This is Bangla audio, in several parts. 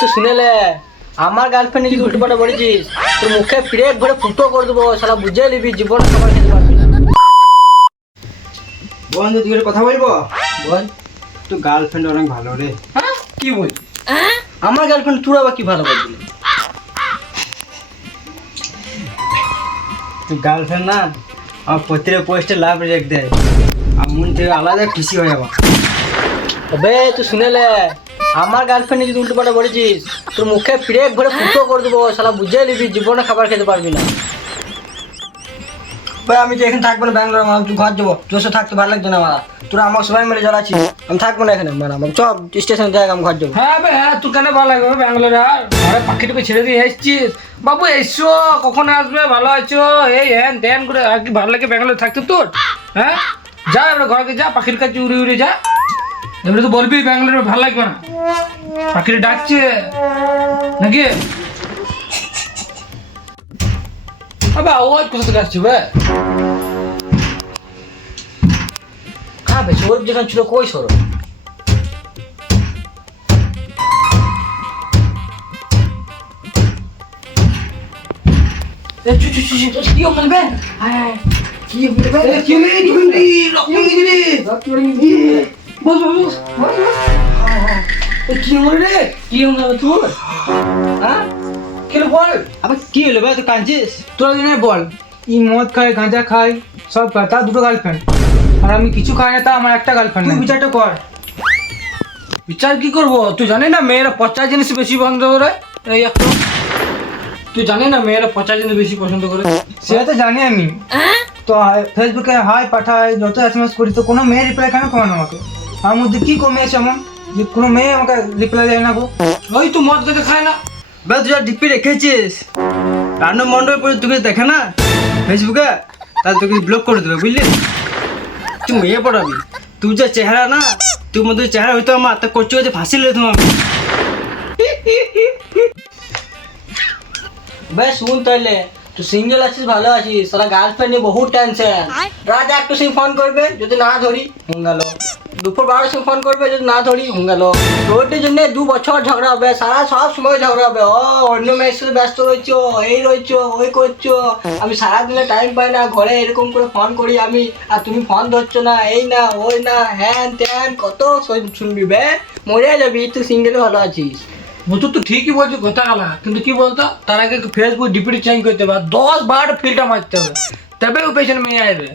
তো শুনেলে আমার গার্লফ্রেন্ড যদি উল্টোপাল্টা বলেছিস তোর মুখে প্লেট ভরে ফুটো করে দেবো, শালা বুঝে নিবি জীবন খাবার খেতে পারবি না। বন্ধু তুই কথা বলবো? বল। তোর গার্লফ্রেন্ড অনেক ভালো রে। হ্যাঁ কি বলছিস? আমার গার্লফ্রেন্ড তোর আবার কি ভালো বলবি? তোর গার্লফ্রেন্ড না আমার প্রত্যেক পোস্টে লাভ রেখ দেয়, আর মন থেকে আলাদা খুশি হয়ে যাবো। তবে তুই শুনেলে আমার গার্লফ্রেন্ড যদি উল্টোপাল্টা বলেছিস তোর মুখে প্লেট ভরে ফুটো করে দেবো, শালা বুঝে নিবি জীবনে খাবার খেতে পারবি না। ভাই আমি তো এখানে থাকবো না, ব্যাঙ্গালোর আমার তুই ঘর যাবো, তোর সাথে থাকতে ভালো লাগছে না আমার। তোরা আমার সবাই মিলে জ্বালাচ্ছি, আমি থাকবো না এখানে, মানে আমার সব স্টেশনে জায়গা আমি ঘর যাবো। হ্যাঁ বে হ্যাঁ, তোর কেন ভালো লাগবে ব্যাঙ্গালোরে? আর ঘরে পাখিটাকে ছেড়ে দিয়ে এসছিস, বাবু এসো কখন আসবে, ভালো আছো এই হ্যান ত্যান করে, আর কি ভালো লাগে ব্যাঙ্গালোরে থাকতে তোর? হ্যাঁ যা এবার ঘরকে যা, পাখির কাছে উড়ে উড়ে যা। এবারে তো বলবি ব্যাঙ্গালোরে ভালো লাগবে না, পাখিটা ডাকছে নাকি? আবার আওয়াজ কোথা থেকে আসছে বে? খাবে সৌরভ যেখানে ছিল কই সৌরভ? কি বলবে? কি বলবে? কি হলো রে? রক্ত দিবি বস বস বস। কি হলো রে? কি হলো তোর? হ্যাঁ কেন বল? আবার কি হলো ভাই, তুই কাঁদছিস? তোরা জেনে বল, ই মদ খায় গাঁজা খায় সব খায়, তার দুটো গার্লফ্রেন্ড, আর আমি কিছু খাই না, তা আমার একটা গার্লফ্রেন্ড। তুই বিচারটা কর। বিচার কি করবো? তুই জানি না মেয়েরা পচা জিনিস বেশি পছন্দ করে? এই একটা তুই জানি না মেয়েরা পচা জিনিস বেশি পছন্দ করে? সেটা তো জানি আমি, তো ফেসবুকে হাই পাঠাই, যত এসএমএস করি তো কোনো মেয়ে রিপ্লাই কেন করে না আমাকে? আমার মধ্যে কি কমে আছে এমন যে কোনো মেয়ে আমাকে রিপ্লাই দেয় না গো? ওই তো মদ খেতে খায় না। ভাই তুই যা ডিপি রেখেছিস রান্না মন্ডল পরে তোকে দেখে না ফেসবুকে, তাহলে তোকে ব্লক করে দেবে বুঝলি? তুই মেয়ে পড়াবি, তুই যা চেহারা না, তুই মধ্যে চেহারা হইতো আমার, তা করছো যে ফাঁসি লেতো আমি। বেশ শুন তাহলে, তুই সিঙ্গেল আছিস ভালো আছিস, সারা গার্লফ্রেন্ড নিয়ে বহুত টেনশন। রাত একটু সিং ফোন করবে, যদি না ধরি হুঙ্গালো। দুপুর 12টার সময় ফোন করবে, যদি না ধরি হুঙ্গালো। রোডের জন্য 2 বছর ঝগড়া হবে, সারা সব সময় ঝগড়া হবে। ও অন্য মেয়ের সাথে ব্যস্ত রয়েছো, এই রয়েছো, ওই করছো, আমি সারাদিনে টাইম পাই না, ঘরে এরকম করে ফোন করি আমি, আর তুমি ফোন ধরছো না, এই না ওই না হ্যান ত্যান, কত শুনবি বে, মরে যাবি। তুই সিঙ্গেলে ভালো আছিস। মতো তো ঠিকই বলছো কথা গালা, কিন্তু কি বলতো, তার আগে ফেসবুক ডিপিটি চেঞ্জ করতে হবে, 10-12 ফিল্টার মারতে হবে, তবে ও পেছনে মেয়ে আসবে,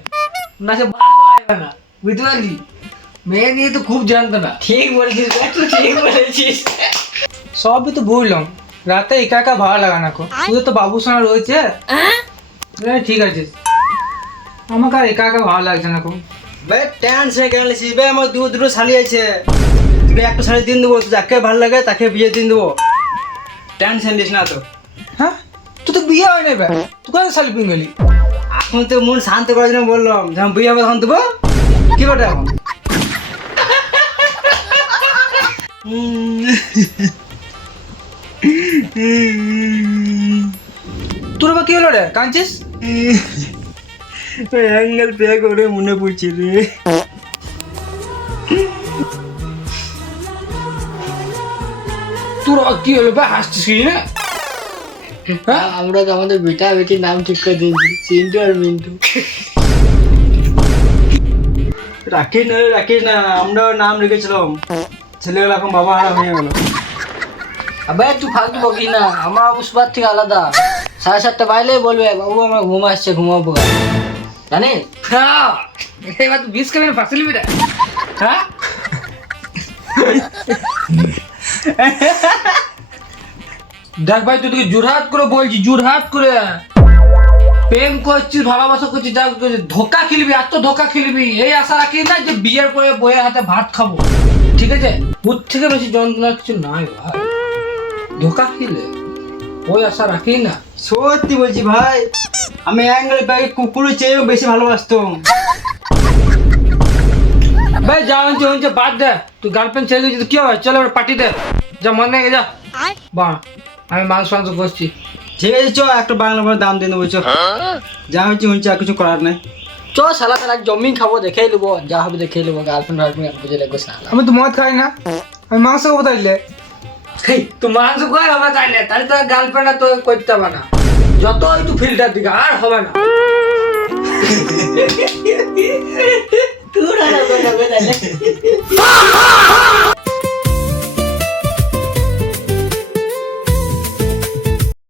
না সে ভালো আসবে না, বুঝতে পারলি? মেয়ে নিয়ে তো খুব জানতো না। ঠিক বলেছিস বে, তুই ঠিক বলেছিস। সবই তো বুঝলাম, রাতে একা একা ভালো লাগা না, তুই তো বাবু সোনা রয়েছে, ঠিক আছে, আমাকে আর একা একা ভালো লাগছে না। ভাই টেনশন কেন লিখিস ভাই, আমার দুটো শালি আছে, তোকে একটা শাড়ি দিন দেবো, যাকে ভালো লাগে তাকে বিয়ে দিন দেবো, টেনশন নিস না তো। হ্যাঁ তুই তো বিয়ে হয় নাই, তুই কোথায় শালি পিন গেলি? এখন তো মন শান্ত করার জন্য বললাম, যখন বিয়ে হবে তখন দেবো, কি বটে এখন? তোর বা কি হলো রে, কাঁদছিস? অ্যাঙ্গেল পে করে মনে পড়ছে রে। তোর কি হলো বা, হাসছিস কি না? হ্যাঁ আমরা তো আমাদের বেটা বেটির নাম ঠিক করে দিয়েছি, চিন্টু আর মিন্টু। রাখিস না, আমরাও নাম রেখেছিলাম, ছেলেগুলো এখন বাবা হারা হয়ে গেল। আবে তুই ফালতু বকিস না, আমার উসবার থেকে আলাদা। 7:30 বাজলেই বলবে বাবু আমার ঘুম আসছে, ঘুমাবো। জানিস? হ্যাঁ এবার তুই বিষ করে ফাঁসিলি বেটা। হ্যাঁ দেখ ভাই, তুই তোকে জোরহাত করে বলছি, জোরহাত করে প্রেম করছিস, ভালোবাসা করছিস, যা করছিস, ধোকা খেলবি, এত ধোকা খেলবি, এই আশা রাখিস না যে বিয়ের পরে বইয়ের হাতে ভাত খাবো, ঠিক আছে? ভূত থেকে বেশি যন্ত্রণা কিছু নাই ভাই, ধোকা খেলে ওই আশা রাখিস না। সত্যি বলছি ভাই, আমি অ্যাঙ্গেল প্যাকে কুকুরের চেয়েও বেশি ভালোবাসতাম। ভাই যা হচ্ছে বাদ দে, তুই গার্লফ্রেন্ড ছেড়ে দিয়েছিস, কি হবে? চলো পার্টি দে, যা মনে যা। বা আমি মাংস করছি। ঠিক আছে চ, একটা বাংলা বলে দাম দিয়ে দেবো, চ। যা হচ্ছে আর কিছু করার নাই। চ শালা, তারা জমিন খাবো, দেখেই নেবো, যা হবে দেখেই নেবো। গার্লফ্রেন্ড বুঝে লাগবে শালা। আমি তো মদ খাই না, আমি মাংস খাবো তাইলে। হেই তুই মানুষ কয় আমরা জানি না তাহলে তোর গার্লফ্রেন্ড তো করতে হবে না যতই তুই ফিল্টার দিকে আর হবে না